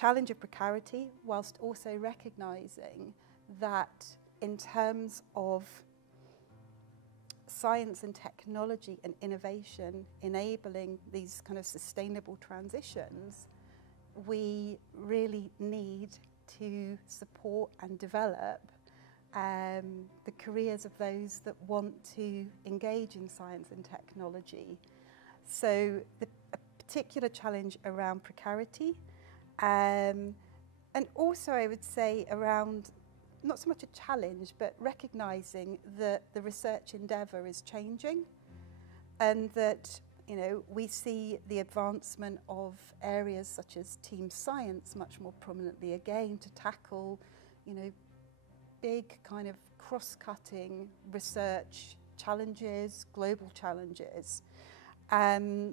challenge of precarity, whilst also recognising that in terms of science and technology and innovation enabling these kind of sustainable transitions, we really need to support and develop the careers of those that want to engage in science and technology. So a particular challenge around precarity, and also I would say around not so much a challenge, but recognising that the research endeavour is changing, and that, you know, we see the advancement of areas such as team science much more prominently again to tackle, you know, big kind of cross-cutting research challenges, global challenges.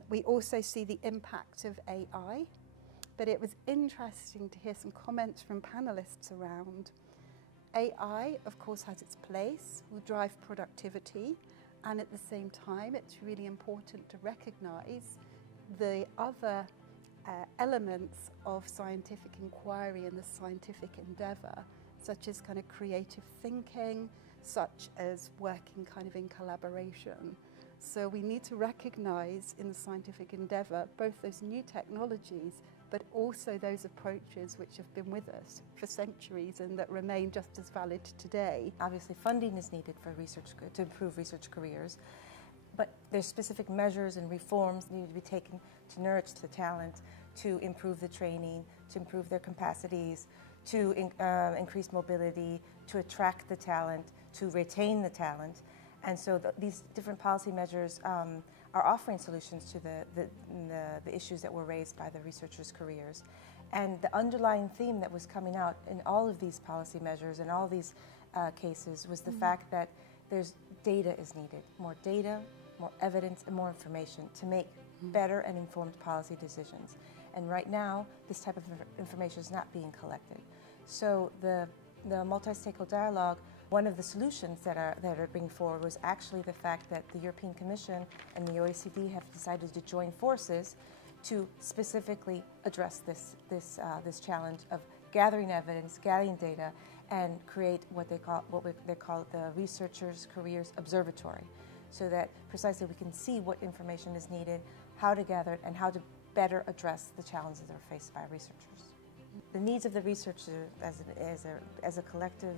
We also see the impact of AI, but it was interesting to hear some comments from panellists around AI, of course, has its place, will drive productivity, and at the same time, it's really important to recognise the other elements of scientific inquiry and the scientific endeavour, such as kind of creative thinking, such as working kind of in collaboration. So we need to recognise in the scientific endeavour both those new technologies but also those approaches which have been with us for centuries and that remain just as valid today. Obviously funding is needed for research to improve research careers, but there's specific measures and reforms that need to be taken to nourish the talent, to improve the training, to improve their capacities, to increase mobility, to attract the talent, to retain the talent. And so these different policy measures are offering solutions to the issues that were raised by the researchers' careers. And the underlying theme that was coming out in all of these policy measures and all these cases was the fact that there's data is needed, more data, more evidence, and more information to make better and informed policy decisions. And right now, this type of information is not being collected. So the multi-stakeholder dialogue, one of the solutions that are being forward was actually the fact that the European Commission and the OECD have decided to join forces to specifically address this challenge of gathering evidence, gathering data, and create what they call the Researchers' Careers Observatory, so that precisely we can see what information is needed, how to gather it, and how to better address the challenges that are faced by researchers. The needs of the researcher as a collective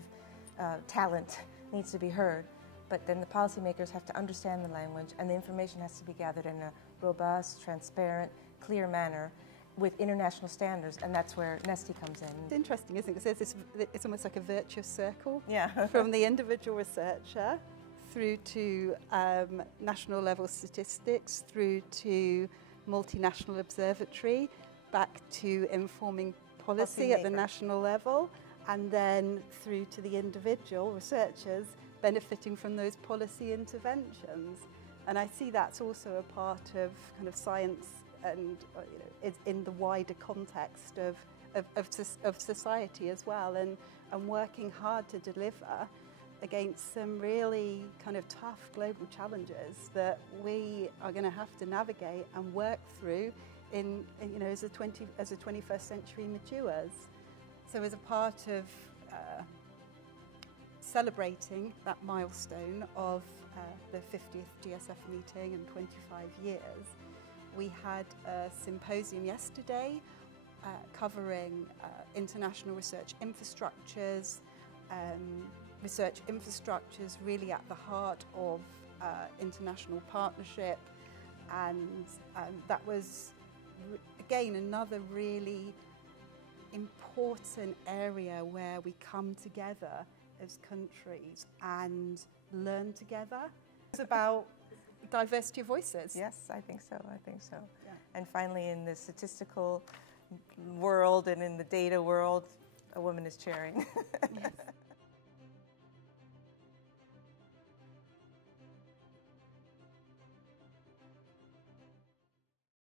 talent needs to be heard, but then the policymakers have to understand the language, and the information has to be gathered in a robust, transparent, clear manner with international standards, and that's where NESTI comes in. It's interesting, isn't it? Because it's almost like a virtuous circle, yeah. From the individual researcher through to national level statistics, through to multinational observatory, back to informing policy at the national level, and then through to the individual researchers benefiting from those policy interventions. And I see that's also a part of kind of science and it's in the wider context of society as well, and working hard to deliver against some really kind of tough global challenges that we are going to have to navigate and work through in as the 21st century matures. So as a part of celebrating that milestone of the 50th GSF meeting and 25 years, we had a symposium yesterday covering international research infrastructures, really at the heart of international partnership, and that was again another really important area where we come together as countries and learn together. It's about diversity of voices. Yes, I think so. I think so. Yeah. And finally, in the statistical world and in the data world, a woman is chairing. Yes.